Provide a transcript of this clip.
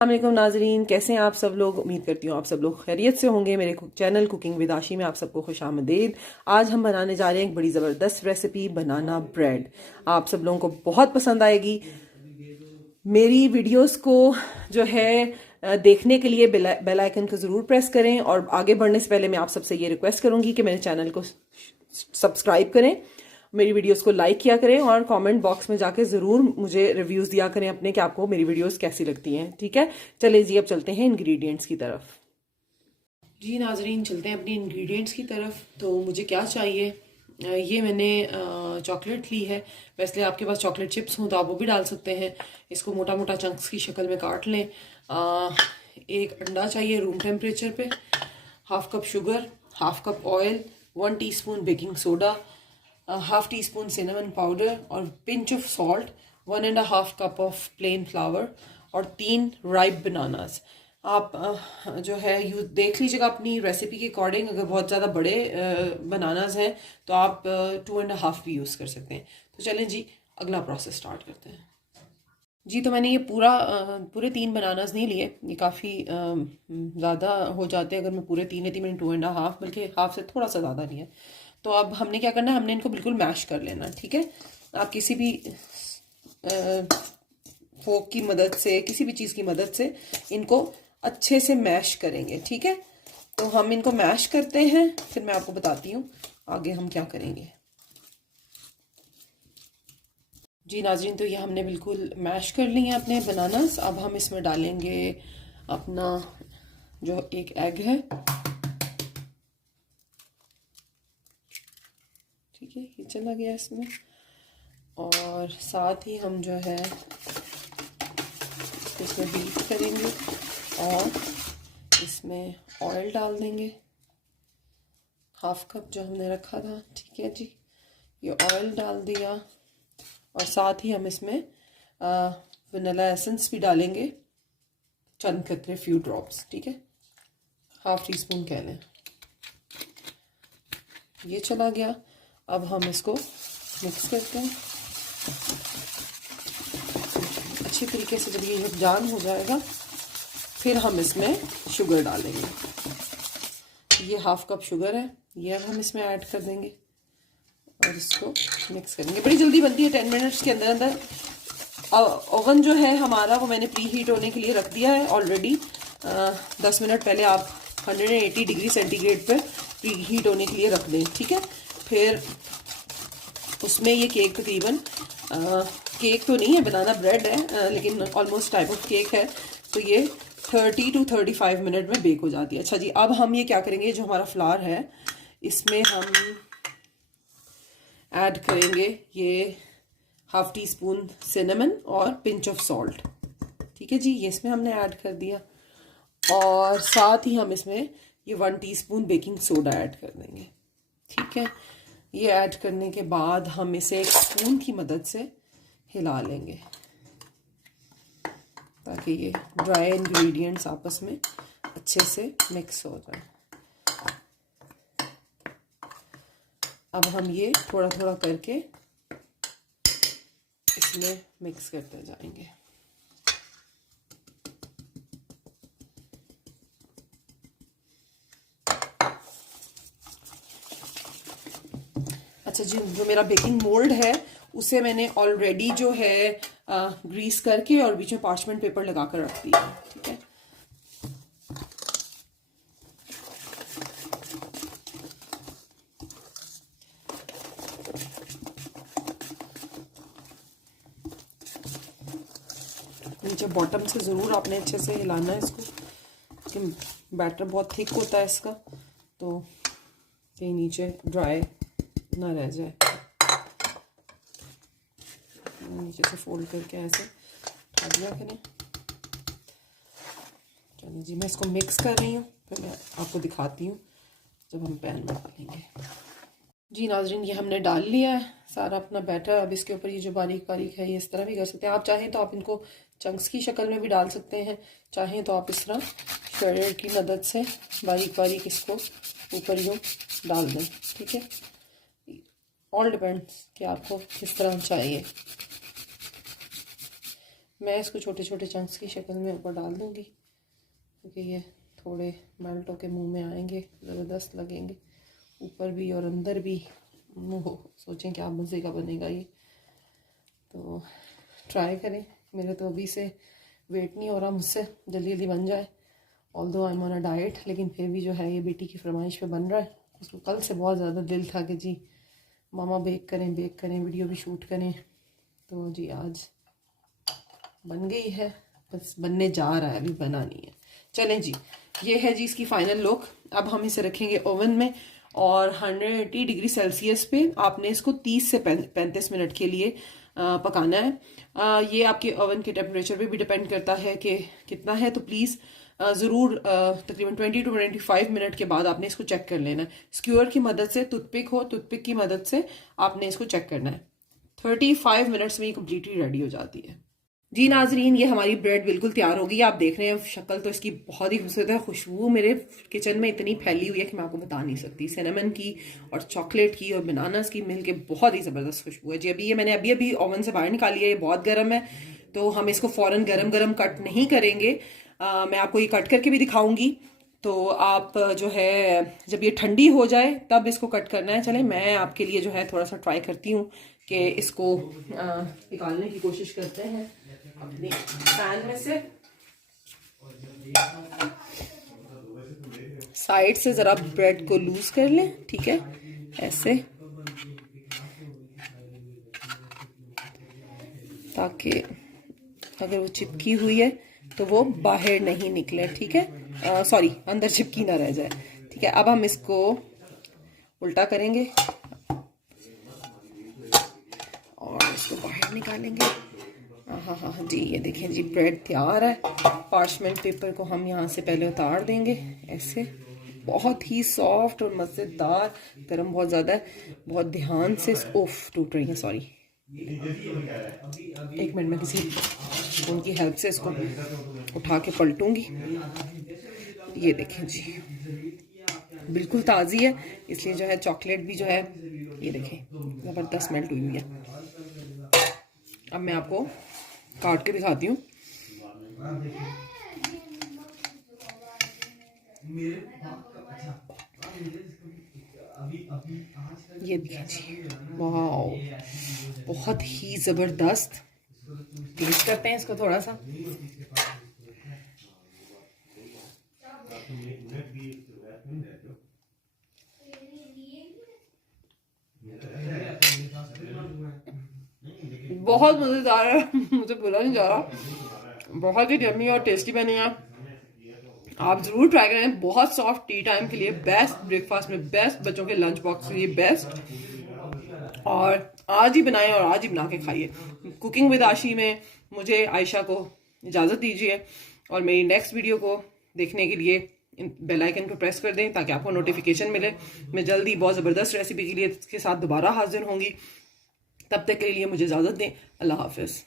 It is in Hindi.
अस्सलामुअलैकुम नाजरीन, कैसे हैं आप सब लोग। उम्मीद करती हूँ आप सब लोग खैरियत से होंगे। मेरे चैनल कुकिंग विद आशी में आप सबको खुशामदीद। आज हम बनाने जा रहे हैं एक बड़ी ज़बरदस्त रेसिपी, बनाना ब्रेड। आप सब लोगों को बहुत पसंद आएगी। मेरी वीडियोस को जो है देखने के लिए बेल आइकन को ज़रूर प्रेस करें, और आगे बढ़ने से पहले मैं आप सबसे ये रिक्वेस्ट करूँगी कि मेरे चैनल को सब्सक्राइब करें, मेरी वीडियोस को लाइक किया करें, और कमेंट बॉक्स में जाके ज़रूर मुझे रिव्यूज़ दिया करें अपने कि आपको मेरी वीडियोस कैसी लगती हैं। ठीक है, चलिए जी अब चलते हैं इंग्रेडिएंट्स की तरफ। जी नाजरीन, चलते हैं अपनी इंग्रेडिएंट्स की तरफ। तो मुझे क्या चाहिए, ये मैंने चॉकलेट ली है। वैसे आपके पास चॉकलेट चिप्स हों तो आप वो भी डाल सकते हैं। इसको मोटा मोटा चंक्स की शक्ल में काट लें। एक अंडा चाहिए रूम टेम्परेचर पे, half cup sugar, half cup oil, 1 teaspoon baking soda, half teaspoon cinnamon powder और pinch of salt, 1.5 cup of plain flour और 3 राइप बनानास। आप जो है यू देख लीजिएगा अपनी रेसिपी के अकॉर्डिंग। अगर बहुत ज़्यादा बड़े बनानास हैं तो आप 2.5 भी यूज़ कर सकते हैं। तो चलें जी अगला प्रोसेस स्टार्ट करते हैं। जी तो मैंने ये पूरे 3 बनानास नहीं लिए, ये काफ़ी ज़्यादा हो जाते हैं। अगर मैं पूरे 3 लेती मैंने 2.5, बल्कि हाफ से थोड़ा सा ज़्यादा नहीं है। तो अब हमने क्या करना है, हमने इनको बिल्कुल मैश कर लेना है। ठीक है, आप किसी भी फोक की मदद से, किसी भी चीज़ की मदद से इनको अच्छे से मैश करेंगे। ठीक है, तो हम इनको मैश करते हैं, फिर मैं आपको बताती हूँ आगे हम क्या करेंगे। जी नाज़रीन, तो ये हमने बिल्कुल मैश कर लिए हैं अपने बनानास। अब हम इसमें डालेंगे अपना जो एक एग है। ठीक है, ये चला गया इसमें, और साथ ही हम जो है इसमें बीट करेंगे और इसमें ऑयल डाल देंगे, हाफ कप जो हमने रखा था। ठीक है जी, ये ऑयल डाल दिया, और साथ ही हम इसमें वनीला एसेंस भी डालेंगे, चंद कतरे, फ्यू ड्रॉप्स। ठीक है, हाफ टी स्पून कह लें। ये चला गया। अब हम इसको मिक्स करते हैं अच्छी तरीके से। जब ये यकजान हो जाएगा फिर हम इसमें शुगर डालेंगे। ये हाफ कप शुगर है, ये अब हम इसमें ऐड कर देंगे और इसको मिक्स करेंगे। बड़ी जल्दी बनती है, 10 मिनट्स के अंदर अंदर। ओवन जो है हमारा वो मैंने प्री हीट होने के लिए रख दिया है ऑलरेडी। 10 मिनट पहले आप 180 डिग्री सेंटीग्रेड पर प्री हीट होने के लिए रख दें। ठीक है, फिर उसमें ये केक तकरीबन केक तो नहीं है, बनाना ब्रेड है, लेकिन ऑलमोस्ट टाइप ऑफ केक है। तो ये 30 to 35 मिनट में बेक हो जाती है। अच्छा जी, अब हम ये क्या करेंगे, जो हमारा फ्लावर है इसमें हम ऐड करेंगे ये हाफ टी स्पून सिनेमन और पिंच ऑफ सॉल्ट। ठीक है जी, ये इसमें हमने ऐड कर दिया, और साथ ही हम इसमें ये 1 टीस्पून बेकिंग सोडा ऐड कर देंगे। ठीक है, ये ऐड करने के बाद हम इसे एक स्पून की मदद से हिला लेंगे ताकि ये ड्राई इंग्रेडिएंट्स आपस में अच्छे से मिक्स हो जाए। अब हम ये थोड़ा थोड़ा करके इसमें मिक्स करते जाएंगे। अच्छा जी, जो मेरा बेकिंग मोल्ड है उसे मैंने ऑलरेडी जो है ग्रीस करके और बीच में पार्चमेंट पेपर लगा कर रख दिया। ठीक है, नीचे बॉटम से ज़रूर आपने अच्छे से हिलाना है इसको, क्योंकि बैटर बहुत थिक होता है इसका, तो कहीं नीचे ड्राई ना रह जाए। नीचे से फोल्ड करके ऐसे उठा दिया करें। चलिए जी, मैं इसको मिक्स कर रही हूँ, फिर मैं आपको दिखाती हूँ जब हम पैन में डालेंगे। जी नाजरीन, ये हमने डाल लिया है सारा अपना बैटर। अब इसके ऊपर ये जो बारीक बारीक है ये इस तरह भी कर सकते हैं। आप चाहें तो आप इनको चंक्स की शक्ल में भी डाल सकते हैं, चाहें तो आप इस तरह श्रेडर की मदद से बारीक बारीक इसको ऊपर यूँ डाल दें। ठीक है, ऑल डिपेंड्स कि आपको किस तरह चाहिए। मैं इसको छोटे छोटे चंक्स की शक्ल में ऊपर डाल दूँगी, क्योंकि ये थोड़े मेल्ट होके मुंह में आएंगे, ज़बरदस्त लगेंगे ऊपर भी और अंदर भी। सोचें क्या मज़े का बनेगा ये, तो ट्राई करें। मेरे तो अभी से वेट नहीं हो रहा मुझसे जल्दी जल्दी बन जाए, although I am on a diet, लेकिन फिर भी जो है ये बेटी की फरमाइश पे बन रहा है। उसको कल से बहुत ज़्यादा दिल था कि जी मामा बेक करें, वीडियो भी शूट करें, तो जी आज बन गई है, बस बनने जा रहा है, अभी बना नहीं है। चलें जी, ये है जी इसकी फाइनल लुक। अब हम इसे रखेंगे ओवन में और 180 डिग्री सेल्सियस पे आपने इसको 30 से 35 मिनट के लिए पकाना है। ये आपके ओवन के टेम्परेचर पे भी डिपेंड करता है कि कितना है, तो प्लीज़ ज़रूर तकरीबन 20 to 25 मिनट के बाद आपने इसको चेक कर लेना है। स्क्यूअर की मदद से, टूथपिक की मदद से आपने इसको चेक करना है। 35 मिनट्स में ये कम्प्लीटली रेडी हो जाती है। जी नाजरीन, ये हमारी ब्रेड बिल्कुल तैयार हो गई। आप देख रहे हैं शक्ल तो इसकी बहुत ही खूबसूरत है। खुशबू मेरे किचन में इतनी फैली हुई है कि मैं आपको बता नहीं सकती। सिनेमन की और चॉकलेट की और बनानास की मिलके बहुत ही ज़बरदस्त खुशबू है जी। अभी ये मैंने अभी ओवन से बाहर निकाली है, ये बहुत गर्म है, तो हम इसको फ़ौरन गरम कट नहीं करेंगे। मैं आपको ये कट करके भी दिखाऊंगी, तो आप जो है जब ये ठंडी हो जाए तब इसको कट करना है। चलें मैं आपके लिए जो है थोड़ा सा ट्राई करती हूँ कि इसको निकालने की कोशिश करते हैं अपने पैन में से। साइड से ज़रा ब्रेड को लूज कर लें, ठीक है, ऐसे, ताकि अगर वो चिपकी हुई है तो वो बाहर नहीं निकले, ठीक है, सॉरी अंदर चिपकी ना रह जाए, ठीक है। अब हम इसको उल्टा करेंगे और इसको बाहर निकालेंगे। हाँ जी, ये देखें जी ब्रेड तैयार है। पार्चमेंट पेपर को हम यहाँ से पहले उतार देंगे ऐसे। बहुत ही सॉफ्ट और मज़ेदार, गर्म बहुत ज़्यादा है, बहुत ध्यान से ओफ टूट रही है, सॉरी, एक मिनट में किसी उनकी हेल्प से इसको उठा के पलटूंगी। ये देखें जी बिल्कुल ताज़ी है, इसलिए जो है चॉकलेट भी जो है ये देखें ज़बरदस्त मेल्ट हुई है। अब मैं आपको काट के दिखाती हूँ। ये देखिए जी, वाह, बहुत ही ज़बरदस्त। टेस्ट करते हैं इसको थोड़ा सा। बहुत मज़ेदार है, मुझे बोला नहीं जा रहा, बहुत ही यम्मी और टेस्टी बनी है। आप ज़रूर ट्राई करें, बहुत सॉफ्ट टी टाइम के लिए बेस्ट, ब्रेकफास्ट में बेस्ट, बच्चों के लंच बॉक्स के लिए बेस्ट। और आज ही बनाएं और आज ही बना के खाइए। कुकिंग विद आशी में मुझे आयशा को इजाज़त दीजिए और मेरी नेक्स्ट वीडियो को देखने के लिए बेल आइकन को प्रेस कर दें ताकि आपको नोटिफिकेशन मिले। मैं जल्दी बहुत ज़बरदस्त रेसिपी के लिए इसके साथ दोबारा हाजिर होंगी। तब तक के लिए मुझे इजाज़त दें। अल्लाह हाफ़िज़।